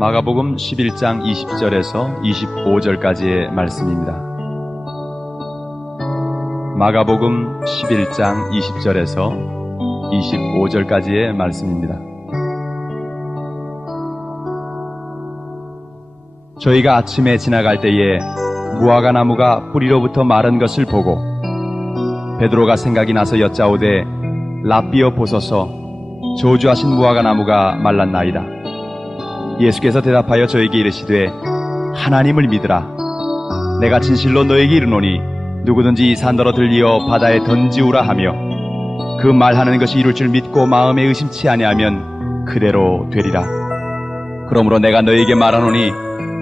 마가복음 11장 20절에서 25절까지의 말씀입니다. 마가복음 11장 20절에서 25절까지의 말씀입니다. 저희가 아침에 지나갈 때에 무화과 나무가 뿌리로부터 마른 것을 보고 베드로가 생각이 나서 여짜오되 라삐어 보소서, 저주하신 무화과 나무가 말랐나이다. 예수께서 대답하여 저에게 이르시되 하나님을 믿으라. 내가 진실로 너에게 이르노니 누구든지 이 산더러 들리어 바다에 던지우라 하며 그 말하는 것이 이룰 줄 믿고 마음에 의심치 아니하면 그대로 되리라. 그러므로 내가 너에게 말하노니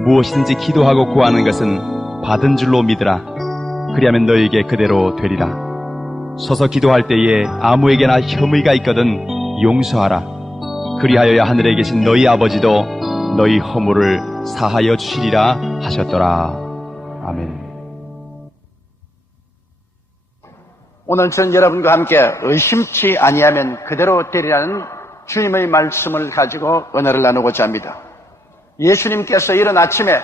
무엇이든지 기도하고 구하는 것은 받은 줄로 믿으라. 그리하면 너에게 그대로 되리라. 서서 기도할 때에 아무에게나 혐의가 있거든 용서하라. 그리하여야 하늘에 계신 너희 아버지도 너희 허물을 사하여 주시리라 하셨더라. 아멘. 오늘 저는 여러분과 함께 의심치 아니하면 그대로 되리라는 주님의 말씀을 가지고 언어를 나누고자 합니다. 예수님께서 이른 아침에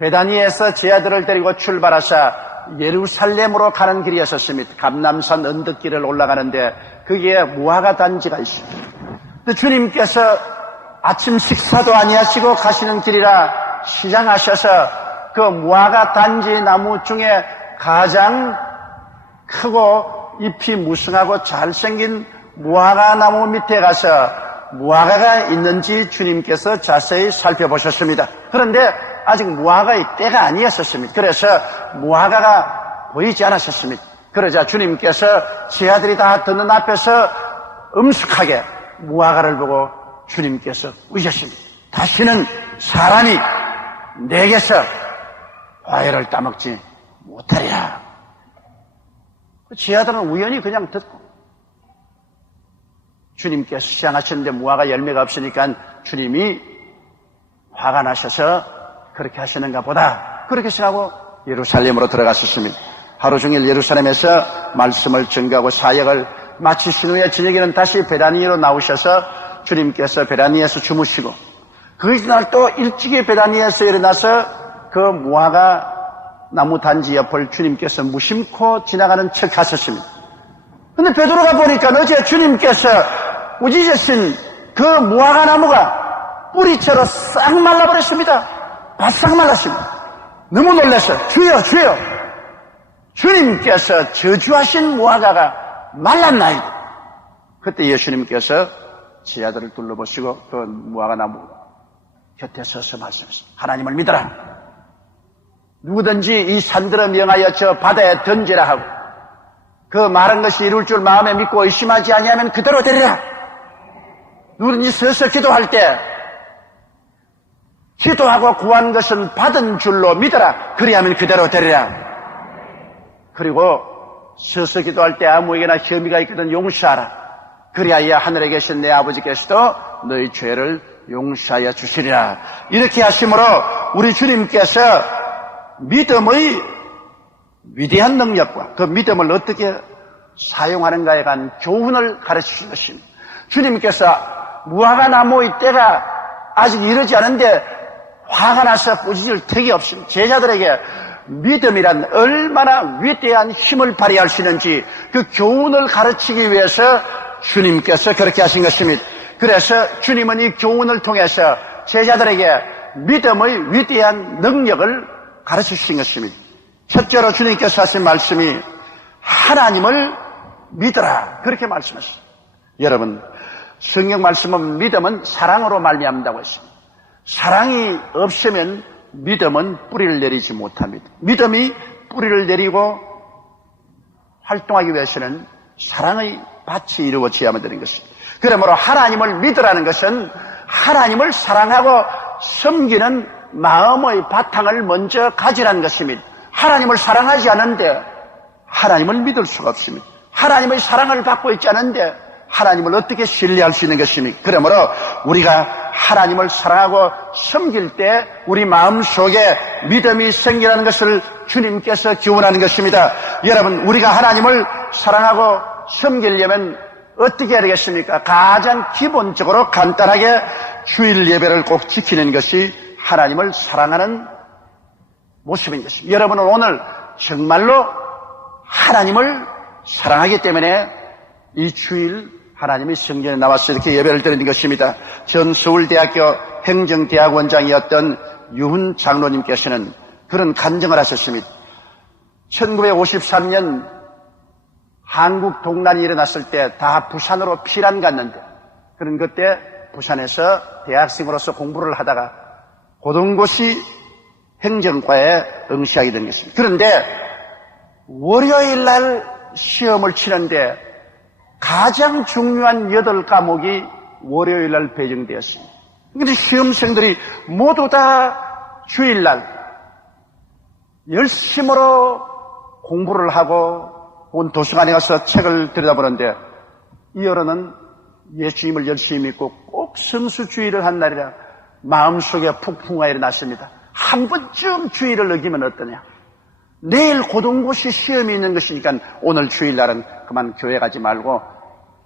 베다니에서 제 아들을 데리고 출발하사 예루살렘으로 가는 길이었습니다. 감람산 언덕길을 올라가는데 거기에 무화과 단지가 있습니다. 주님께서 아침 식사도 아니하시고 가시는 길이라 시장하셔서 그 무화과 단지 나무 중에 가장 크고 잎이 무성하고 잘생긴 무화과 나무 밑에 가서 무화과가 있는지 주님께서 자세히 살펴보셨습니다. 그런데 아직 무화과의 때가 아니었습니다. 그래서 무화과가 보이지 않았습니다. 그러자 주님께서 제 아들이 다 듣는 앞에서 엄숙하게 무화과를 보고 주님께서 우셨습니다. 다시는 사람이 내게서 과일을 따먹지 못하리라. 제 아들은 우연히 그냥 듣고 주님께서 시장하셨는데 무화과 열매가 없으니까 주님이 화가 나셔서 그렇게 하시는가 보다 그렇게 생각하고 예루살렘으로 들어갔었습니다. 하루 종일 예루살렘에서 말씀을 증거하고 사역을 마치신 후에 저녁에는 다시 베다니로 나오셔서 주님께서 베다니에서 주무시고 그 이튿날 또 일찍이 베다니에서 일어나서 그 무화과 나무 단지 옆을 주님께서 무심코 지나가는 척 하셨습니다. 근데 베드로가 보니까 어제 주님께서 우지제신 그 무화과 나무가 뿌리채로 싹 말라버렸습니다. 바싹 말랐습니다. 너무 놀라서 주여 주여, 주님께서 저주하신 무화과가 말랐나이다. 그때 예수님께서 제 아들을 둘러보시고 그 무화과 나무 곁에 서서 말씀하셨습니다. 하나님을 믿어라. 누구든지 이 산들을 명하여 저 바다에 던지라 하고 그 말한 것이 이룰 줄 마음에 믿고 의심하지 아니하면 그대로 되리라. 누구든지 서서 기도할 때 기도하고 구한 것은 받은 줄로 믿어라. 그리하면 그대로 되리라. 그리고 서서 기도할 때 아무에게나 혐의가 있거든 용서하라. 그리하여 하늘에 계신 내 아버지께서도 너희 죄를 용서하여 주시리라. 이렇게 하심으로 우리 주님께서 믿음의 위대한 능력과 그 믿음을 어떻게 사용하는가에 관한 교훈을 가르치신 것입니다. 주님께서 무화과 나무의 때가 아직 이르지 않은데 화가 나서 부짖을 턱이 없습니다. 제자들에게 믿음이란 얼마나 위대한 힘을 발휘할 수 있는지 그 교훈을 가르치기 위해서 주님께서 그렇게 하신 것입니다. 그래서 주님은 이 교훈을 통해서 제자들에게 믿음의 위대한 능력을 가르치신 것입니다. 첫째로 주님께서 하신 말씀이 하나님을 믿어라. 그렇게 말씀하셨습니다. 여러분, 성경 말씀은 믿음은 사랑으로 말미암는다고 했습니다. 사랑이 없으면 믿음은 뿌리를 내리지 못합니다. 믿음이 뿌리를 내리고 활동하기 위해서는 사랑의 밭이 이루어져야만 되는 것입니다. 그러므로 하나님을 믿으라는 것은 하나님을 사랑하고 섬기는 마음의 바탕을 먼저 가지라는 것입니다. 하나님을 사랑하지 않은데 하나님을 믿을 수가 없습니다. 하나님의 사랑을 받고 있지 않은데 하나님을 어떻게 신뢰할 수 있는 것입니까? 그러므로 우리가 하나님을 사랑하고 섬길 때 우리 마음속에 믿음이 생기라는 것을 주님께서 기원하는 것입니다. 여러분, 우리가 하나님을 사랑하고 섬기려면 어떻게 해야 되겠습니까? 가장 기본적으로 간단하게 주일 예배를 꼭 지키는 것이 하나님을 사랑하는 모습인 것입니다. 여러분은 오늘 정말로 하나님을 사랑하기 때문에 이 주일 하나님이 성전에 나와서 이렇게 예배를 드리는 것입니다. 전 서울대학교 행정대학원장이었던 유훈 장로님께서는 그런 간증을 하셨습니다. 1953년 한국 동란이 일어났을 때 다 부산으로 피란 갔는데, 그런 그때 부산에서 대학생으로서 공부를 하다가 고등고시 행정과에 응시하게 된 것입니다. 그런데 월요일 날 시험을 치는데 가장 중요한 8과목이 월요일 날 배정되었습니다. 그런데 시험생들이 모두 다 주일날 열심으로 공부를 하고 온 도서관에 가서 책을 들여다보는데, 이 여론은 예수님을 열심히 믿고 꼭 성수주의를 한 날이라 마음속에 폭풍우가 일어났습니다. 한 번쯤 주의를 어기면 어떠냐. 내일 고등고시 시험이 있는 것이니까 오늘 주일날은 그만 교회 가지 말고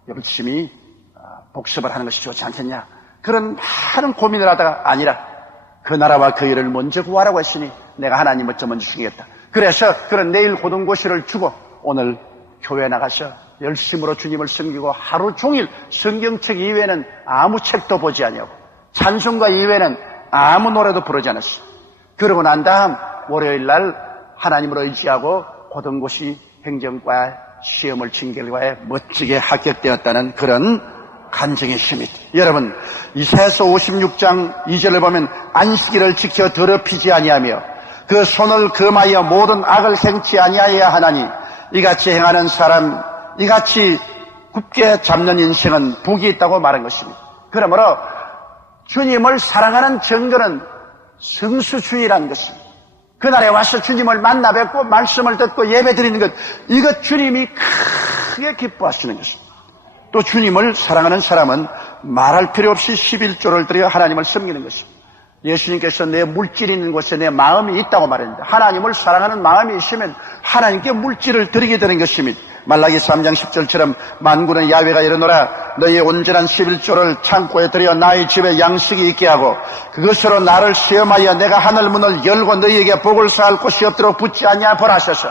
열심히 복습을 하는 것이 좋지 않겠냐. 그런 많은 고민을 하다가, 아니라 그 나라와 그 일을 먼저 구하라고 했으니 내가 하나님 먼저 주시겠다. 그래서 그런 내일 고등고시를 주고 오늘 교회 나가서 열심으로 주님을 섬기고 하루 종일 성경책 이외에는 아무 책도 보지 아니하고 찬송가 이외에는 아무 노래도 부르지 않았어요. 그러고 난 다음 월요일 날 하나님을 의지하고 고등고시 행정과 시험을 친 결과에 멋지게 합격되었다는 그런 간증이 있습니다. 여러분, 이사야서 56장 2절을 보면 안식일을 지켜 더럽히지 아니하며 그 손을 금하여 모든 악을 행치 아니하여야 하나니 이같이 행하는 사람, 이같이 굽게 잡는 인생은 복이 있다고 말한 것입니다. 그러므로 주님을 사랑하는 증거는 성수주의라는 것입니다. 그날에 와서 주님을 만나 뵙고 말씀을 듣고 예배 드리는 것, 이것 주님이 크게 기뻐하시는 것입니다. 또 주님을 사랑하는 사람은 말할 필요 없이 11조를 드려 하나님을 섬기는 것입니다. 예수님께서 내 물질이 있는 곳에 내 마음이 있다고 말했는데, 하나님을 사랑하는 마음이 있으면 하나님께 물질을 드리게 되는 것입니다. 말라기 3장 10절처럼 만군의 야훼가 이르노라, 너희의 온전한 11조를 창고에 들여 나의 집에 양식이 있게 하고 그것으로 나를 시험하여 내가 하늘 문을 열고 너희에게 복을 쌓을 곳이 없도록 붙지 아니하 보라셔서,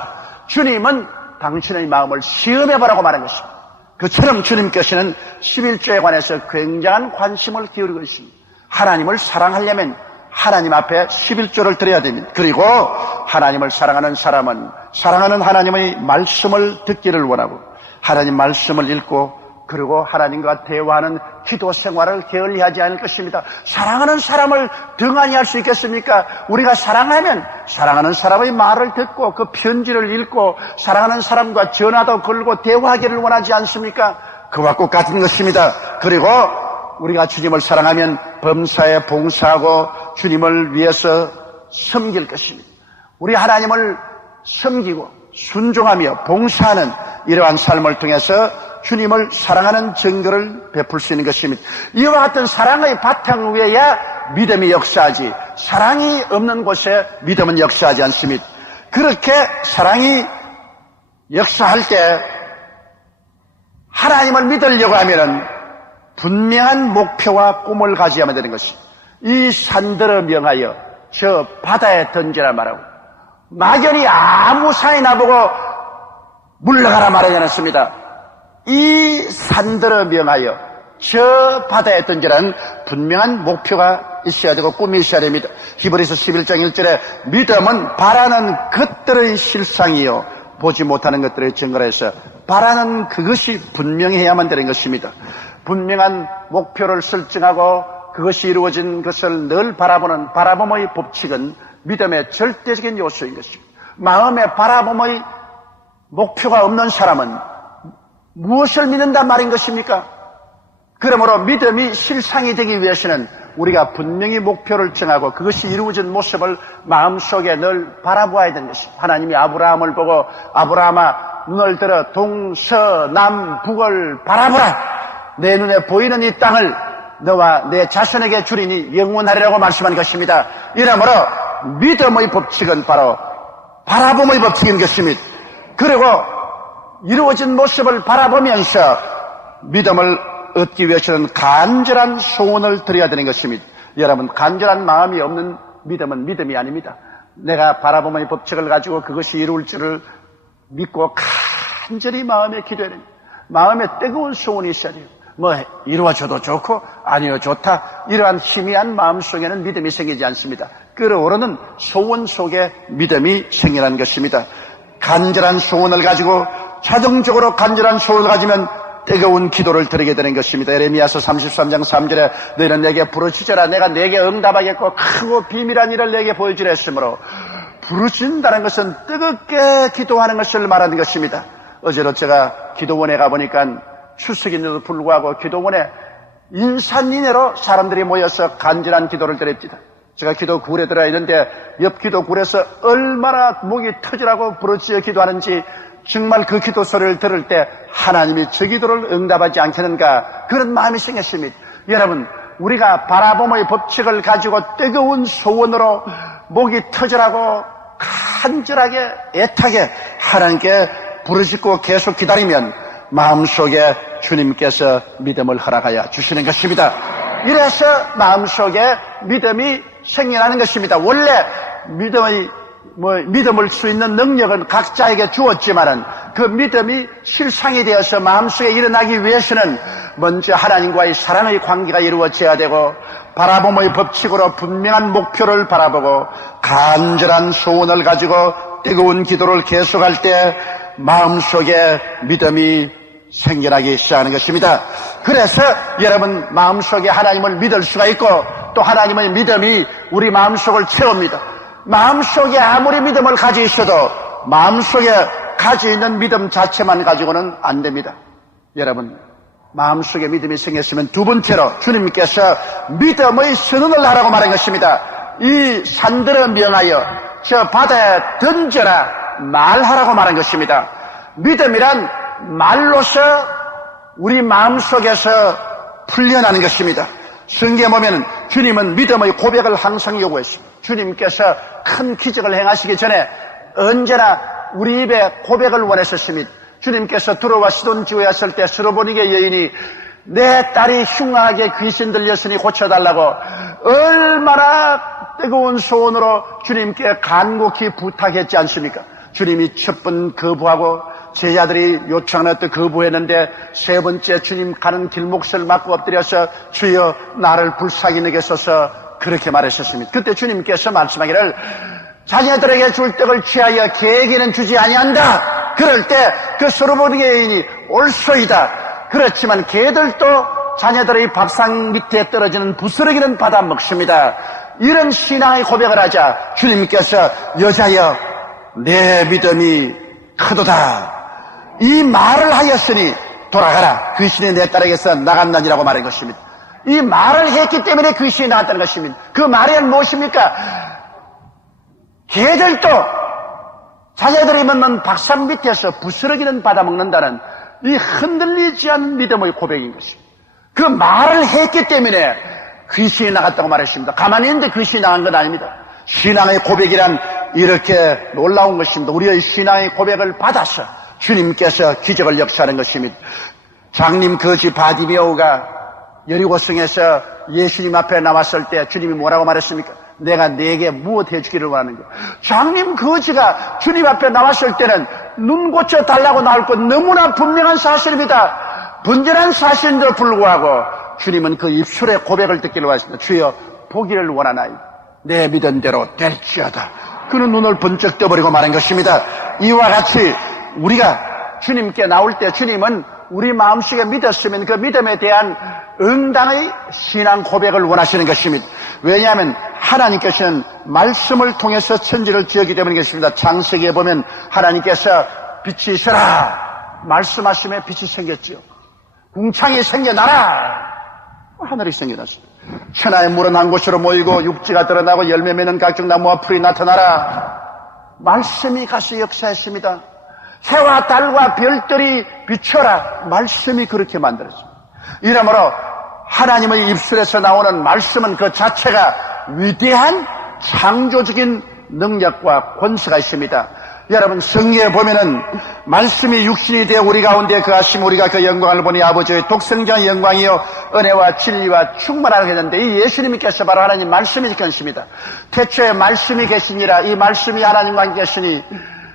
주님은 당신의 마음을 시험해보라고 말한 것입니다. 그처럼 주님께서는 11조에 관해서 굉장한 관심을 기울이고 있습니다. 하나님을 사랑하려면 하나님 앞에 11조를 드려야 됩니다. 그리고 하나님을 사랑하는 사람은 사랑하는 하나님의 말씀을 듣기를 원하고 하나님 말씀을 읽고 그리고 하나님과 대화하는 기도 생활을 게을리하지 않을 것입니다. 사랑하는 사람을 등한히 할 수 있겠습니까? 우리가 사랑하면 사랑하는 사람의 말을 듣고 그 편지를 읽고 사랑하는 사람과 전화도 걸고 대화하기를 원하지 않습니까? 그와 똑같은 것입니다. 그리고 우리가 주님을 사랑하면 범사에 봉사하고 주님을 위해서 섬길 것입니다. 우리 하나님을 섬기고 순종하며 봉사하는 이러한 삶을 통해서 주님을 사랑하는 증거를 베풀 수 있는 것입니다. 이와 같은 사랑의 바탕 위에야 믿음이 역사하지, 사랑이 없는 곳에 믿음은 역사하지 않습니다. 그렇게 사랑이 역사할 때 하나님을 믿으려고 하면은 분명한 목표와 꿈을 가져야만 되는 것입니다. 이 산들을 명하여 저 바다에 던지라 말하고 막연히 아무 사이 나보고 물러가라 말하지 않았습니다. 이 산들을 명하여 저 바다에 던지라는 분명한 목표가 있어야 되고 꿈이 있어야 됩니다. 히브리서 11장 1절에 믿음은 바라는 것들의 실상이요 보지 못하는 것들의 증거라 해서 바라는 그것이 분명해야만 되는 것입니다. 분명한 목표를 설정하고 그것이 이루어진 것을 늘 바라보는 바라봄의 법칙은 믿음의 절대적인 요소인 것입니다. 마음의 바라봄의 목표가 없는 사람은 무엇을 믿는단 말인 것입니까? 그러므로 믿음이 실상이 되기 위해서는 우리가 분명히 목표를 정하고 그것이 이루어진 모습을 마음속에 늘 바라보아야 되는 것입니다. 하나님이 아브라함을 보고 아브라함아 눈을 들어 동서남북을 바라보라. 내 눈에 보이는 이 땅을 너와 내 자손에게 주리니 영원하리라고 말씀한 것입니다. 이러므로 믿음의 법칙은 바로 바라봄의 법칙인 것입니다. 그리고 이루어진 모습을 바라보면서 믿음을 얻기 위해서는 간절한 소원을 드려야 되는 것입니다. 여러분, 간절한 마음이 없는 믿음은 믿음이 아닙니다. 내가 바라보면 이 법칙을 가지고 그것이 이루어질 줄을 믿고 간절히 마음에 기도해야 됩니다. 마음에 뜨거운 소원이 있어야 돼요. 뭐 이루어져도 좋고 아니요 좋다, 이러한 희미한 마음 속에는 믿음이 생기지 않습니다. 끓어오르는 소원 속에 믿음이 생기는 것입니다. 간절한 소원을 가지고, 자동적으로 간절한 소원을 가지면 뜨거운 기도를 드리게 되는 것입니다. 예레미야서 33장 3절에 너희는 내게 부르짖어라, 내가 내게 응답하겠고 크고 비밀한 일을 내게 보여주라 했으므로, 부르짖는다는 것은 뜨겁게 기도하는 것을 말하는 것입니다. 어제로 제가 기도원에 가보니까 추석인데도 불구하고 기도원에 인산인해로 사람들이 모여서 간절한 기도를 드립니다. 제가 기도굴에 들어야 있는데 옆 기도굴에서 얼마나 목이 터지라고 부르짖어 기도하는지, 정말 그 기도 소리를 들을 때 하나님이 저 기도를 응답하지 않겠는가, 그런 마음이 생겼습니다. 여러분, 우리가 바라봄의 법칙을 가지고 뜨거운 소원으로 목이 터지라고 간절하게 애타게 하나님께 부르짖고 계속 기다리면 마음속에 주님께서 믿음을 허락하여 주시는 것입니다. 이래서 마음속에 믿음이 생겨나는 것입니다. 원래 믿음을 수 있는 능력은 각자에게 주었지만은 그 믿음이 실상이 되어서 마음속에 일어나기 위해서는 먼저 하나님과의 사랑의 관계가 이루어져야 되고, 바라봄의 법칙으로 분명한 목표를 바라보고 간절한 소원을 가지고 뜨거운 기도를 계속할 때 마음속에 믿음이 생겨나기 시작하는 것입니다. 그래서 여러분, 마음속에 하나님을 믿을 수가 있고, 또 하나님의 믿음이 우리 마음속을 채웁니다. 마음속에 아무리 믿음을 가지고 있어도 마음속에 가지고 있는 믿음 자체만 가지고는 안 됩니다. 여러분, 마음속에 믿음이 생겼으면 두 번째로 주님께서 믿음의 선언을 하라고 말한 것입니다. 이 산들을 명하여 저 바다에 던져라, 말하라고 말한 것입니다. 믿음이란 말로서 우리 마음속에서 풀려나는 것입니다. 성경에 보면 주님은 믿음의 고백을 항상 요구했습니다. 주님께서 큰 기적을 행하시기 전에 언제나 우리 입에 고백을 원했었습니다. 주님께서 두로와 시돈 지구에 왔을 때 스로보니게 여인이 내 딸이 흉하게 귀신 들렸으니 고쳐달라고 얼마나 뜨거운 소원으로 주님께 간곡히 부탁했지 않습니까? 주님이 첫 번 거부하고 제자들이 요청할 때 거부했는데, 세 번째 주님 가는 길목을 막고 엎드려서 주여 나를 불쌍히 여기소서 그렇게 말하셨습니다. 그때 주님께서 말씀하기를 자녀들에게 줄 떡을 취하여 개에게는 주지 아니한다. 그럴 때 그 스로보니게 여인이 옳소이다. 그렇지만 개들도 자녀들의 밥상 밑에 떨어지는 부스러기는 받아 먹습니다. 이런 신앙의 고백을 하자 주님께서 여자여 내 믿음이 크도다, 이 말을 하였으니 돌아가라, 귀신이 내 딸에게서 나간다니라고 말한 것입니다. 이 말을 했기 때문에 귀신이 나갔다는 것입니다. 그 말은 무엇입니까? 개들도 자녀들이 먹는 밥상 밑에서 부스러기는 받아먹는다는 이 흔들리지 않는 믿음의 고백인 것입니다. 그 말을 했기 때문에 귀신이 나갔다고 말했습니다. 가만히 있는데 귀신이 나간 건 아닙니다. 신앙의 고백이란 이렇게 놀라운 것입니다. 우리의 신앙의 고백을 받아서 주님께서 기적을 역사하는 것입니다. 장님 거지 바디메오가 여리고성에서 예수님 앞에 나왔을 때 주님이 뭐라고 말했습니까? 내가 네게 무엇 해주기를 원하는가? 장님 거지가 주님 앞에 나왔을 때는 눈 고쳐 달라고 나올 것 너무나 분명한 사실입니다. 분전한 사실인데도 불구하고 주님은 그 입술의 고백을 듣기를 원하십니다. 주여 보기를 원하나이다. 내 믿은 대로 될지어다. 그는 눈을 번쩍 떠버리고 말한 것입니다. 이와 같이 우리가 주님께 나올 때 주님은 우리 마음속에 믿었으면 그 믿음에 대한 응당의 신앙 고백을 원하시는 것입니다. 왜냐하면 하나님께서는 말씀을 통해서 천지를 지었기 때문이겠습니다. 창세기에 보면 하나님께서 빛이 있어라 말씀하심에 빛이 생겼지요. 궁창이 생겨나라, 하늘이 생겨났습니다. 천하의 물은 한 곳으로 모이고 육지가 드러나고 열매 맺는 각종 나무와 풀이 나타나라, 말씀이 가서 역사했습니다. 해와 달과 별들이 비춰라, 말씀이 그렇게 만들었습니다. 이러므로 하나님의 입술에서 나오는 말씀은 그 자체가 위대한 창조적인 능력과 권세가 있습니다. 여러분 성경에 보면은 말씀이 육신이 되어 우리 가운데 거하시면 우리가 그 영광을 보니 아버지의 독생자의 영광이요 은혜와 진리와 충만하게 했는데 이 예수님께서 바로 하나님 말씀이 계십니다. 태초에 말씀이 계시니라. 이 말씀이 하나님과 함께 계시니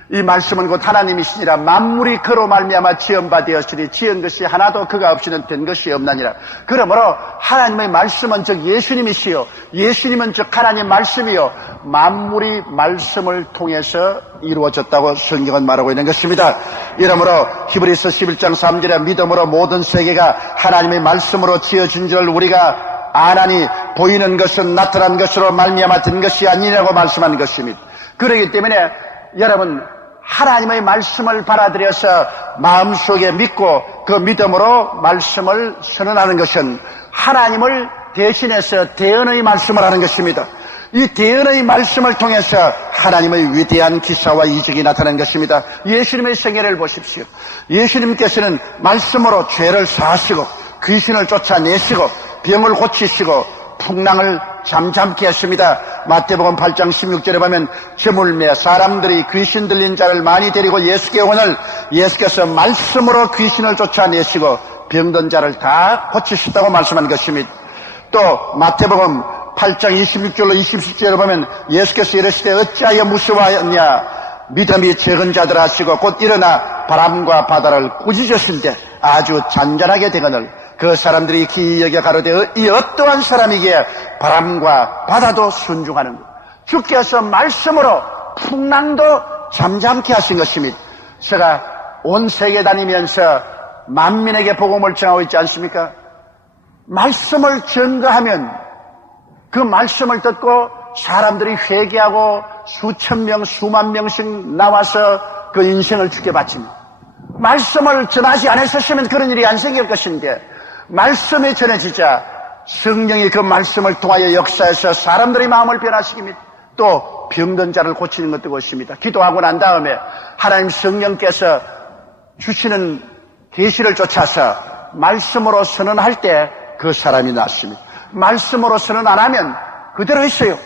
이 말씀은 곧 하나님이시니라. 만물이 그로 말미암아 지은 바 되었으니 지은 것이 하나도 그가 없이는 된 것이 없나니라. 그러므로 하나님의 말씀은 즉 예수님이시요 예수님은 즉 하나님 말씀이요 만물이 말씀을 통해서 이루어졌다고 성경은 말하고 있는 것입니다. 이러므로 히브리서 11장 3절에 믿음으로 모든 세계가 하나님의 말씀으로 지어진 줄 우리가 아나니 보이는 것은 나타난 것으로 말미암아 된 것이 아니라고 말씀한 것입니다. 그렇기 때문에 여러분 하나님의 말씀을 받아들여서 마음속에 믿고 그 믿음으로 말씀을 선언하는 것은 하나님을 대신해서 대언의 말씀을 하는 것입니다. 이 대언의 말씀을 통해서 하나님의 위대한 기사와 이적이 나타난 것입니다. 예수님의 생애를 보십시오. 예수님께서는 말씀으로 죄를 사하시고 귀신을 쫓아내시고 병을 고치시고 풍랑을 잠잠케 했습니다. 마태복음 8장 16절에 보면 저물매 사람들이 귀신 들린 자를 많이 데리고 예수께 오늘 예수께서 말씀으로 귀신을 쫓아내시고 병든 자를 다 고치셨다고 말씀한 것입니다. 또 마태복음 8장 26절로 27절에 보면 예수께서 이르시되 어찌하여 무서워하였냐 믿음이 적은 자들 하시고 곧 일어나 바람과 바다를 꾸짖으신데 아주 잔잔하게 되거늘 그 사람들이 기이 여겨 가로되 이 어떠한 사람이기에 바람과 바다도 순종하는 것. 주께서 말씀으로 풍랑도 잠잠케 하신 것입니다. 제가 온 세계 다니면서 만민에게 복음을 전하고 있지 않습니까? 말씀을 전가하면 그 말씀을 듣고 사람들이 회개하고 수천 명 수만 명씩 나와서 그 인생을 주께 바칩니다. 말씀을 전하지 않았으면 그런 일이 안 생길 것인데 말씀이 전해지자 성령이 그 말씀을 통하여 역사해서 사람들의 마음을 변화시킵니다. 또 병든 자를 고치는 것도 그것입니다. 기도하고 난 다음에 하나님 성령께서 주시는 계시를 쫓아서 말씀으로 선언할 때 그 사람이 낫습니다. 말씀으로 선언 안 하면 그대로 있어요.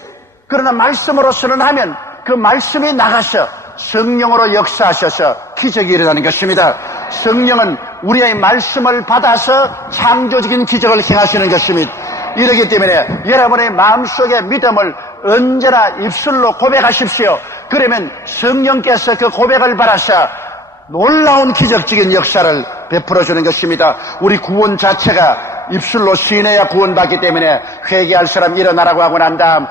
그러나 말씀으로 선언하면 그 말씀이 나가서 성령으로 역사하셔서 기적이 일어나는 것입니다. 성령은 우리의 말씀을 받아서 창조적인 기적을 행하시는 것입니다. 이렇기 때문에 여러분의 마음속의 믿음을 언제나 입술로 고백하십시오. 그러면 성령께서 그 고백을 받아서 놀라운 기적적인 역사를 베풀어 주는 것입니다. 우리 구원 자체가 입술로 시인해야 구원받기 때문에 회개할 사람 일어나라고 하고 난 다음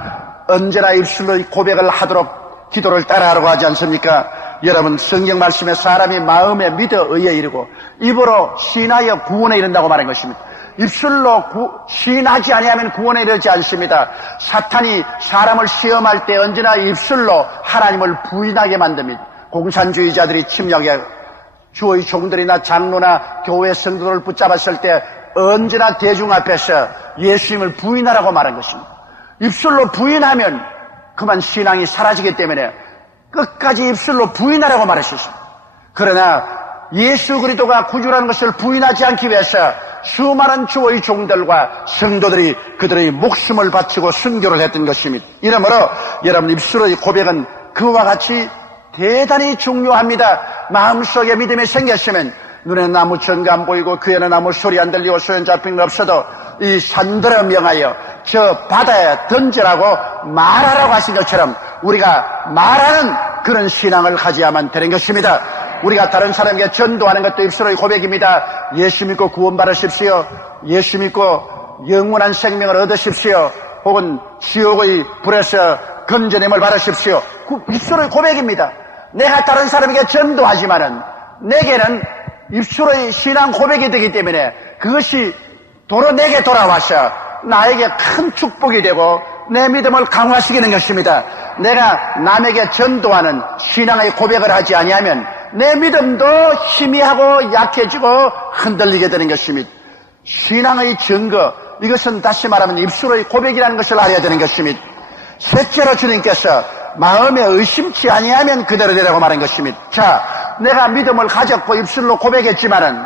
언제나 입술로 고백을 하도록 기도를 따라하라고 하지 않습니까? 여러분 성경 말씀에 사람이 마음에 믿어 의에 이르고 입으로 시인하여 구원에 이른다고 말한 것입니다. 입술로 시인하지 아니하면 구원에 이르지 않습니다. 사탄이 사람을 시험할 때 언제나 입술로 하나님을 부인하게 만듭니다. 공산주의자들이 침략해 주의 종들이나 장로나 교회 성도를 붙잡았을 때 언제나 대중 앞에서 예수님을 부인하라고 말한 것입니다. 입술로 부인하면 그만 신앙이 사라지기 때문에 끝까지 입술로 부인하라고 말했습니다. 그러나 예수 그리스도가 구주라는 것을 부인하지 않기 위해서 수많은 주의 종들과 성도들이 그들의 목숨을 바치고 순교를 했던 것입니다. 이러므로 여러분 입술의 고백은 그와 같이 대단히 중요합니다. 마음속에 믿음이 생겼으면 눈에는 아무 증거 안 보이고 귀에는 아무 소리 안 들리고 소연 잡힌 거 없어도 이 산들을 명하여 저 바다에 던지라고 말하라고 하신 것처럼 우리가 말하는 그런 신앙을 가져야만 되는 것입니다. 우리가 다른 사람에게 전도하는 것도 입술의 고백입니다. 예수 믿고 구원받으십시오. 예수 믿고 영원한 생명을 얻으십시오. 혹은 지옥의 불에서 건져냄을 받으십시오. 입술의 고백입니다. 내가 다른 사람에게 전도하지만은 내게는 입술의 신앙 고백이 되기 때문에 그것이 도로 내게 돌아와서 나에게 큰 축복이 되고 내 믿음을 강화시키는 것입니다. 내가 남에게 전도하는 신앙의 고백을 하지 아니하면 내 믿음도 희미하고 약해지고 흔들리게 되는 것입니다. 신앙의 증거, 이것은 다시 말하면 입술의 고백이라는 것을 알아야 되는 것입니다. 셋째로 주님께서 마음에 의심치 아니하면 그대로 되라고 말한 것입니다. 자, 내가 믿음을 가졌고 입술로 고백했지만은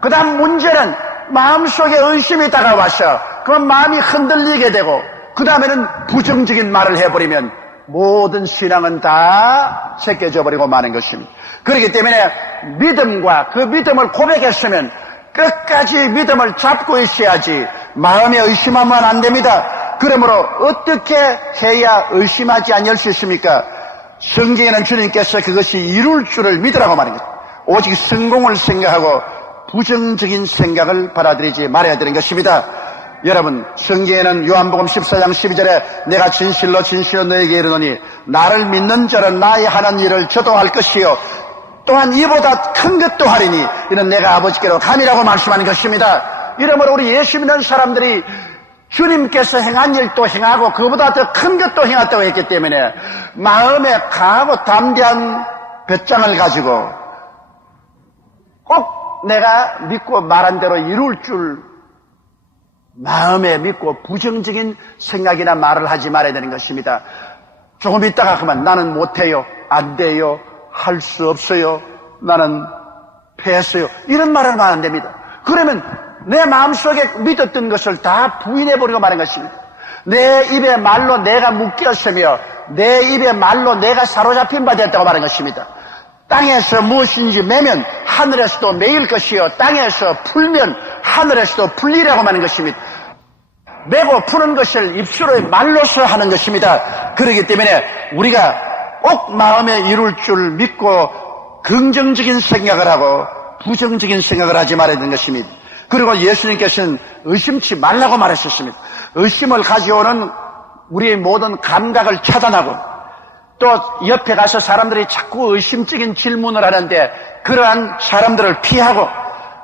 그 다음 문제는 마음속에 의심이 다가와서 그 마음이 흔들리게 되고 그 다음에는 부정적인 말을 해버리면 모든 신앙은 다 새겨져 버리고 마는 것입니다. 그렇기 때문에 믿음과 그 믿음을 고백했으면 끝까지 믿음을 잡고 있어야지 마음에 의심하면 안 됩니다. 그러므로 어떻게 해야 의심하지 않을 수 있습니까? 성경에는 주님께서 그것이 이룰 줄을 믿으라고 말한 것. 오직 성공을 생각하고 부정적인 생각을 받아들이지 말아야 되는 것입니다. 여러분, 성경에는 요한복음 14장 12절에 내가 진실로 진실로 너에게 이르노니 나를 믿는 자는 나의 하는 일을 저도 할 것이요 또한 이보다 큰 것도 하리니 이는 내가 아버지께로 감이라고 말씀하는 것입니다. 이러므로 우리 예수 믿는 사람들이 주님께서 행한 일도 행하고 그보다 더 큰 것도 행했다고 했기 때문에 마음에 강하고 담대한 배짱을 가지고 꼭 내가 믿고 말한 대로 이룰 줄 마음에 믿고 부정적인 생각이나 말을 하지 말아야 되는 것입니다. 조금 있다가 그만 나는 못해요, 안 돼요, 할 수 없어요, 나는 패했어요, 이런 말을 하면 안 됩니다. 그러면 내 마음속에 믿었던 것을 다 부인해버리고 마는 것입니다. 내 입의 말로 내가 묶였으며 내 입의 말로 내가 사로잡힌 바 됐다고 말하는 것입니다. 땅에서 무엇인지 매면 하늘에서도 매일 것이요 땅에서 풀면 하늘에서도 풀리라고 하는 것입니다. 매고 푸는 것을 입술의 말로서 하는 것입니다. 그렇기 때문에 우리가 꼭 마음에 이룰 줄 믿고 긍정적인 생각을 하고 부정적인 생각을 하지 말아야 되는 것입니다. 그리고 예수님께서는 의심치 말라고 말하셨습니다. 의심을 가져오는 우리의 모든 감각을 차단하고 또 옆에 가서 사람들이 자꾸 의심적인 질문을 하는데 그러한 사람들을 피하고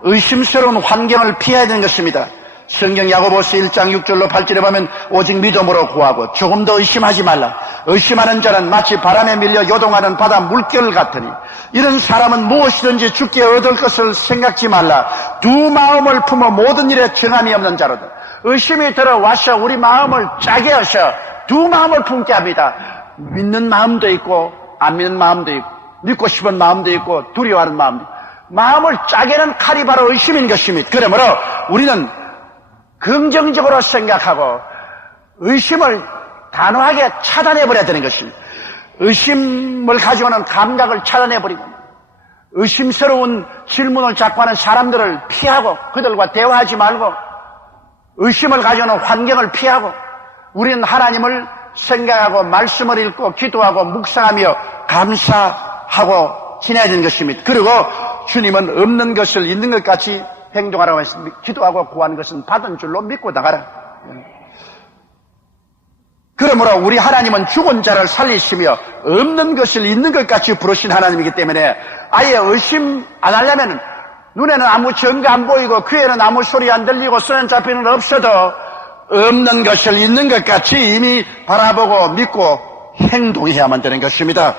의심스러운 환경을 피해야 되는 것입니다. 성경 야고보서 1장 6절로 8절에 보면 오직 믿음으로 구하고 조금 더 의심하지 말라. 의심하는 자는 마치 바람에 밀려 요동하는 바다 물결 같으니 이런 사람은 무엇이든지 죽게 얻을 것을 생각지 말라. 두 마음을 품어 모든 일에 정함이 없는 자로다. 의심이 들어와서 우리 마음을 짜게 하셔 두 마음을 품게 합니다. 믿는 마음도 있고 안 믿는 마음도 있고 믿고 싶은 마음도 있고 두려워하는 마음도 있고 마음을 짜게 하는 칼이 바로 의심인 것입니다. 그러므로 우리는 긍정적으로 생각하고 의심을 단호하게 차단해버려야 되는 것입니다. 의심을 가져오는 감각을 차단해버리고 의심스러운 질문을 자꾸 하는 사람들을 피하고 그들과 대화하지 말고 의심을 가져오는 환경을 피하고 우리는 하나님을 생각하고 말씀을 읽고 기도하고 묵상하며 감사하고 지내야 되는 것입니다. 그리고 주님은 없는 것을 있는 것 같이 행동하라고 했습니다. 기도하고 구하는 것은 받은 줄로 믿고 나가라. 그러므로 우리 하나님은 죽은 자를 살리시며 없는 것을 있는 것 같이 부르신 하나님이기 때문에 아예 의심 안 하려면 눈에는 아무 증거 안 보이고 귀에는 아무 소리 안 들리고 손에 잡히는 건 없어도 없는 것을 있는 것 같이 이미 바라보고 믿고 행동해야만 되는 것입니다.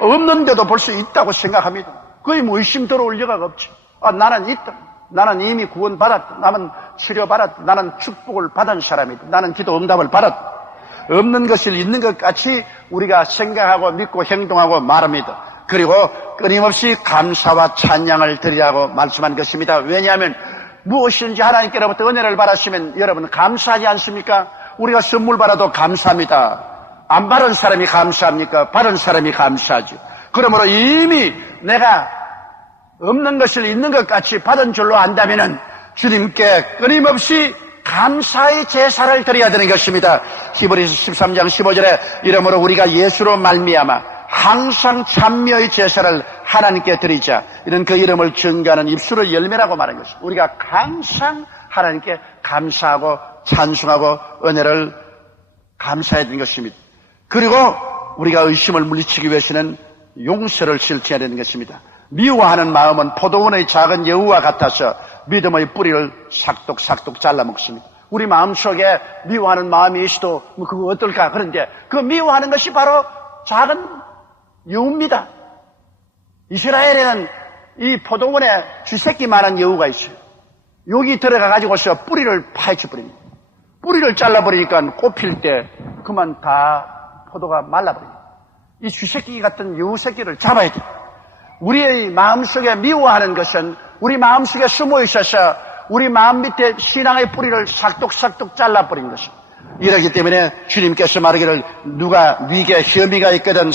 없는데도 벌써 있다고 생각합니다. 거의 뭐 의심 들어올 여가가 없지. 나는 있다. 나는 이미 구원받았다. 나는 치료받았다. 나는 축복을 받은 사람이다. 나는 기도 응답을 받았다. 없는 것을 있는 것 같이 우리가 생각하고 믿고 행동하고 말합니다. 그리고 끊임없이 감사와 찬양을 드리라고 말씀한 것입니다. 왜냐하면 무엇인지 하나님께로부터 은혜를 받았으면 여러분 감사하지 않습니까? 우리가 선물 받아도 감사합니다. 안 받은 사람이 감사합니까? 받은 사람이 감사하죠. 그러므로 이미 내가 없는 것을 있는 것 같이 받은 줄로 안다면은 주님께 끊임없이 감사의 제사를 드려야 되는 것입니다. 히브리서 13장 15절에 이러므로 우리가 예수로 말미암아 항상 찬미의 제사를 하나님께 드리자. 이런 그 이름을 증거하는 입술의 열매라고 말하는 것입니다. 우리가 항상 하나님께 감사하고 찬송하고 은혜를 감사해야 되는 것입니다. 그리고 우리가 의심을 물리치기 위해서는 용서를 실천해야 되는 것입니다. 미워하는 마음은 포도원의 작은 여우와 같아서 믿음의 뿌리를 삭독삭독 잘라먹습니다. 우리 마음속에 미워하는 마음이 있어도 그거 어떨까? 그런데 그 미워하는 것이 바로 작은 여우입니다. 이스라엘에는 이 포도원에 쥐새끼만한 여우가 있어요. 여기 들어가가지고서 뿌리를 파헤쳐버립니다. 뿌리를 잘라버리니까 꽃필 때 그만 다 포도가 말라버립니다. 이 쥐새끼 같은 여우 새끼를 잡아야 돼요. 우리의 마음속에 미워하는 것은 우리 마음속에 숨어 있어서 우리 마음 밑에 신앙의 뿌리를 삭독삭독 잘라버린 것입니다. 이러기 때문에 주님께서 말하기를 누가 네게 혐의가 있거든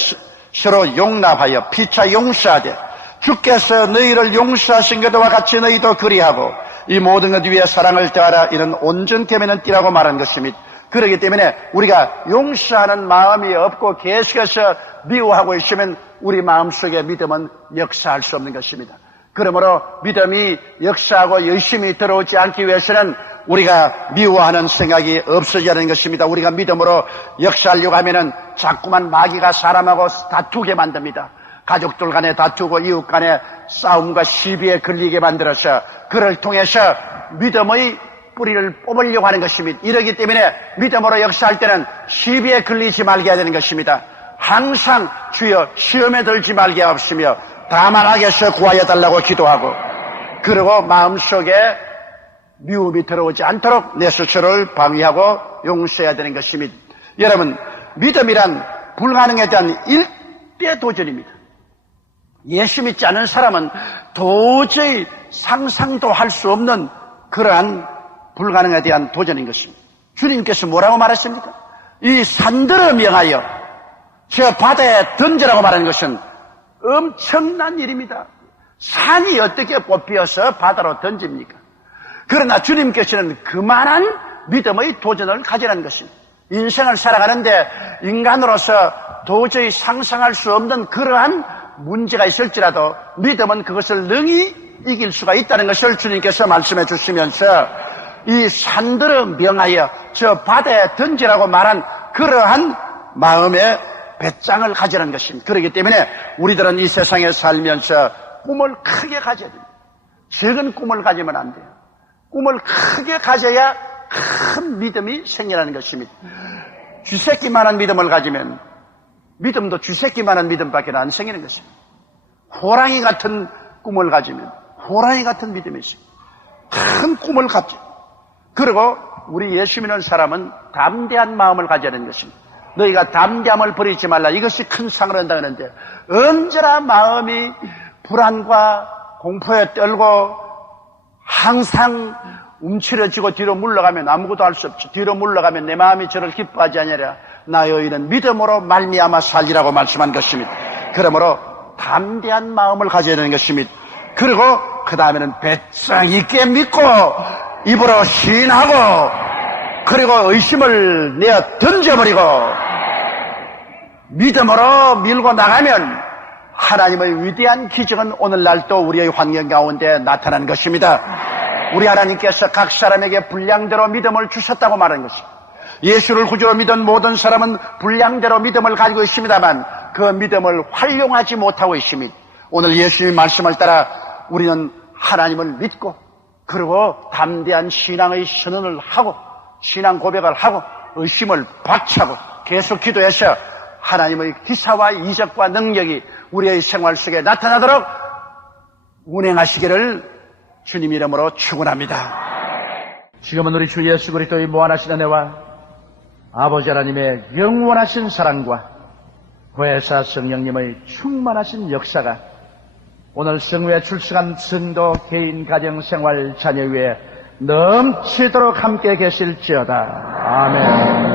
서로 용납하여 피차 용서하되 주께서 너희를 용서하신 것과 같이 너희도 그리하고 이 모든 것 위에 사랑을 더하라. 이는 온전케 매는 띠라고 말한 것입니다. 그렇기 때문에 우리가 용서하는 마음이 없고 계속해서 미워하고 있으면 우리 마음속에 믿음은 역사할 수 없는 것입니다. 그러므로 믿음이 역사하고 열심히 들어오지 않기 위해서는 우리가 미워하는 생각이 없어져야 하는 것입니다. 우리가 믿음으로 역사하려고 하면은 자꾸만 마귀가 사람하고 다투게 만듭니다. 가족들 간에 다투고 이웃 간에 싸움과 시비에 걸리게 만들어서 그를 통해서 믿음의 뿌리를 뽑으려고 하는 것입니다. 이러기 때문에 믿음으로 역사할 때는 시비에 걸리지 말게 해야 되는 것입니다. 항상 주여 시험에 들지 말게 하옵시며 다만 악에서 구하여 달라고 기도하고 그리고 마음속에 미움이 들어오지 않도록 내 스스로를 방위하고 용서해야 되는 것입니다. 여러분, 믿음이란 불가능에 대한 일대 도전입니다. 예수 믿지 않은 사람은 도저히 상상도 할 수 없는 그러한 불가능에 대한 도전인 것입니다. 주님께서 뭐라고 말했습니까? 이 산들을 명하여 저 바다에 던지라고 말하는 것은 엄청난 일입니다. 산이 어떻게 뽑혀서 바다로 던집니까? 그러나 주님께서는 그만한 믿음의 도전을 가지라는 것입니다. 인생을 살아가는데 인간으로서 도저히 상상할 수 없는 그러한 문제가 있을지라도 믿음은 그것을 능히 이길 수가 있다는 것을 주님께서 말씀해 주시면서 이 산들을 명하여 저 바다에 던지라고 말한 그러한 마음의 배짱을 가지라는 것입니다. 그렇기 때문에 우리들은 이 세상에 살면서 꿈을 크게 가져야 됩니다. 작은 꿈을 가지면 안 돼요. 꿈을 크게 가져야 큰 믿음이 생겨나는 것입니다. 쥐새끼만한 믿음을 가지면 믿음도 쥐새끼만한 믿음밖에 안 생기는 것입니다. 호랑이 같은 꿈을 가지면 호랑이 같은 믿음이 있습니다. 큰 꿈을 갖죠. 그리고 우리 예수 믿는 사람은 담대한 마음을 가져야 하는 것입니다. 너희가 담대함을 버리지 말라. 이것이 큰 상을 한다 그러는데 언제나 마음이 불안과 공포에 떨고 항상 움츠러지고 뒤로 물러가면 아무것도 할 수 없죠. 뒤로 물러가면 내 마음이 저를 기뻐하지 않으랴. 나의 이는 믿음으로 말미암아 살리라고 말씀한 것입니다. 그러므로 담대한 마음을 가져야 되는 것입니다. 그리고 그 다음에는 배짱 있게 믿고 입으로 시인하고 그리고 의심을 내어 던져버리고 믿음으로 밀고 나가면 하나님의 위대한 기적은 오늘날도 우리의 환경 가운데 나타나는 것입니다. 우리 하나님께서 각 사람에게 분량대로 믿음을 주셨다고 말하는 것입니다. 예수를 구주로 믿은 모든 사람은 분량대로 믿음을 가지고 있습니다만 그 믿음을 활용하지 못하고 있습니다. 오늘 예수님의 말씀을 따라 우리는 하나님을 믿고 그리고 담대한 신앙의 선언을 하고 신앙 고백을 하고 의심을 박차고 계속 기도해서 하나님의 기사와 이적과 능력이 우리의 생활 속에 나타나도록 운행하시기를 주님 이름으로 축원합니다. 지금은 우리 주 예수 그리스도의 무한하신 은혜와 아버지 하나님의 영원하신 사랑과 보혜사 성령님의 충만하신 역사가 오늘 성회에 출석한 성도 개인 가정 생활 자녀 위에 넘치도록 함께 계실지어다. 아멘.